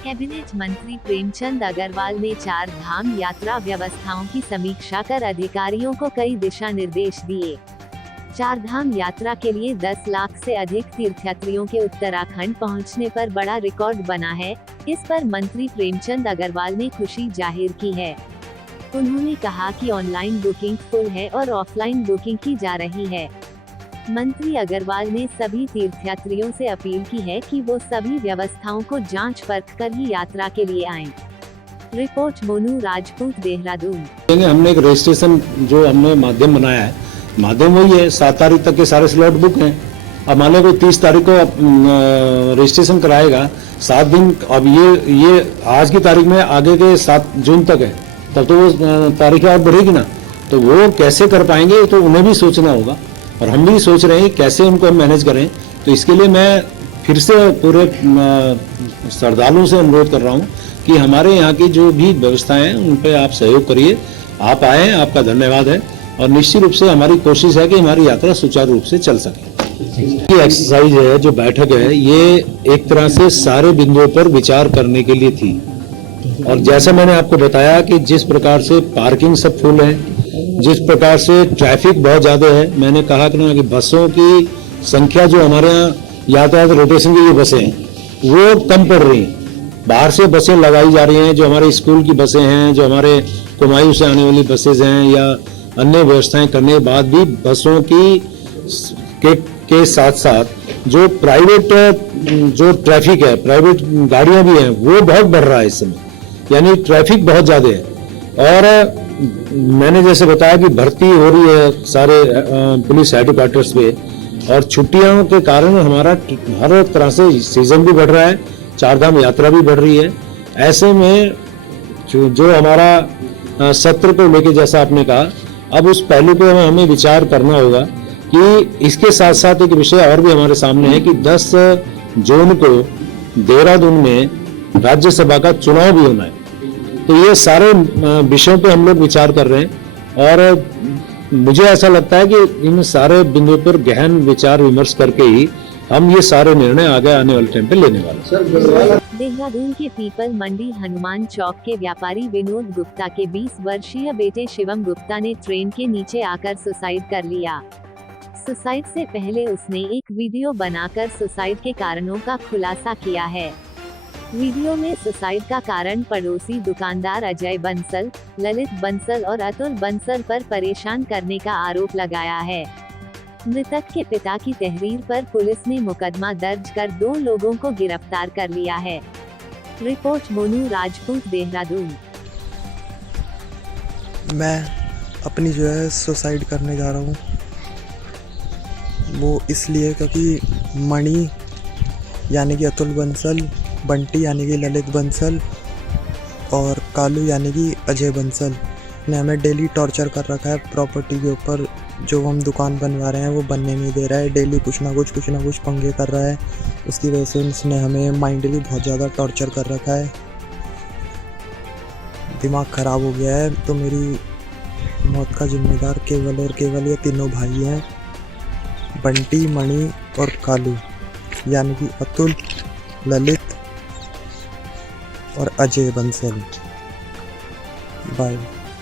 Cabinet मंत्री प्रेमचंद अग्रवाल ने 4 धाम यात्रा व्यवस्थाओं की समीक्षा कर अधिकारियों को कई दिशा निर्देश दिए। 4 धाम यात्रा के लिए 10 लाख से अधिक तीर्थयात्रियों के उत्तराखंड पहुंचने पर बड़ा रिकॉर्ड बना है। इस पर मंत्री प्रेमचंद अग्रवाल ने खुशी जाहिर की है। उन्होंने कहा कि ऑनलाइन बुकिंग फुल है और ऑफलाइन बुकिंग की जा रही है। मंत्री अग्रवाल ने सभी तीर्थयात्रियों से अपील की है कि वो सभी व्यवस्थाओं को जांच परख कर ही यात्रा के लिए आएं। रिपोर्ट मोनू राजपूत, देहरादून। हमने एक रजिस्ट्रेशन जो हमने माध्यम बनाया है, माध्यम वही है। 7 तारीख तक के सारे स्लॉट बुक हैं। अब मान लो कोई 30 तारीख को रजिस्ट्रेशन कराएगा, 7 दिन। अब ये आज की तारीख में आगे के 7 जून तक है, तब तो वो तारीखें और बढ़ेगी ना, तो वो कैसे कर पाएंगे, तो उन्हें भी सोचना होगा। और हम भी सोच रहे हैं कैसे उनको हम मैनेज करें। तो इसके लिए मैं फिर से पूरे श्रद्धालुओं से अनुरोध कर रहा हूं कि हमारे यहाँ की जो भी व्यवस्थाएं हैं उन पर आप सहयोग करिए। आप आए, आपका धन्यवाद है। और निश्चित रूप से हमारी कोशिश है कि हमारी यात्रा सुचारू रूप से चल सके। ये एक्सरसाइज है, जो बैठक है, ये एक तरह से सारे बिंदुओं पर विचार करने के लिए थी। और जैसा मैंने आपको बताया कि जिस प्रकार से पार्किंग सब फुल है, जिस प्रकार से ट्रैफिक बहुत ज्यादा है, मैंने कहा कि बसों की संख्या जो हमारे यहाँ यातायात रोटेशन की जो बसें हैं वो कम पड़ रही हैं। बाहर से बसें लगाई जा रही हैं, जो हमारे स्कूल की बसें हैं, जो हमारे कुमायूं से आने वाली बसेज हैं, या अन्य व्यवस्थाएं करने के बाद भी बसों के साथ साथ जो प्राइवेट जो ट्रैफिक है, प्राइवेट गाड़ियां भी हैं, वो बहुत बढ़ रहा है इस समय। यानी ट्रैफिक बहुत ज्यादा है। और मैंने जैसे बताया कि भर्ती हो रही है सारे पुलिस हेडक्वार्टर्स पे, और छुट्टियों के कारण हमारा हर तरह से सीजन भी बढ़ रहा है, 4 धाम यात्रा भी बढ़ रही है। ऐसे में जो हमारा सत्र को लेके जैसा आपने कहा, अब उस पहलू पे हमें विचार करना होगा कि इसके साथ साथ एक विषय और भी हमारे सामने है कि 10 जून को देहरादून में राज्यसभा का चुनाव भी होना है। तो ये सारे विषयों पे हम लोग विचार कर रहे हैं, और मुझे ऐसा लगता है कि इन सारे बिंदुओं पर गहन विचार विमर्श करके ही हम ये सारे निर्णय आगे आने वाले टाइम पे लेने वाले। देहरादून के पीपल मंडी हनुमान चौक के व्यापारी विनोद गुप्ता के 20 वर्षीय बेटे शिवम गुप्ता ने ट्रेन के नीचे आकर सुसाइड कर लिया। सुसाइड से पहले उसने एक वीडियो बनाकर सुसाइड के कारणों का खुलासा किया है। वीडियो में सुसाइड का कारण पड़ोसी दुकानदार अजय बंसल, ललित बंसल और अतुल बंसल पर परेशान करने का आरोप लगाया है। मृतक के पिता की तहरीर पर पुलिस ने मुकदमा दर्ज कर 2 लोगों को गिरफ्तार कर लिया है। रिपोर्ट मोनू राजपूत, देहरादून। मैं अपनी जो है सुसाइड करने जा रहा हूँ, वो इसलिए क्योंकि मणि यानी कि अतुल बंसल, बंटी यानी कि ललित बंसल और कालू यानी कि अजय बंसल ने हमें डेली टॉर्चर कर रखा है। प्रॉपर्टी के ऊपर जो हम दुकान बनवा रहे हैं वो बनने नहीं दे रहा है। डेली कुछ ना कुछ पंगे कर रहा है। उसकी वजह से उसने हमें माइंडली बहुत ज़्यादा टॉर्चर कर रखा है। दिमाग ख़राब हो गया है। तो मेरी मौत का जिम्मेदार केवल और केवल ये तीनों भाई हैं, बंटी, मणि और कालू, यानी कि अतुल, ललित और अजय बंसल। बाय।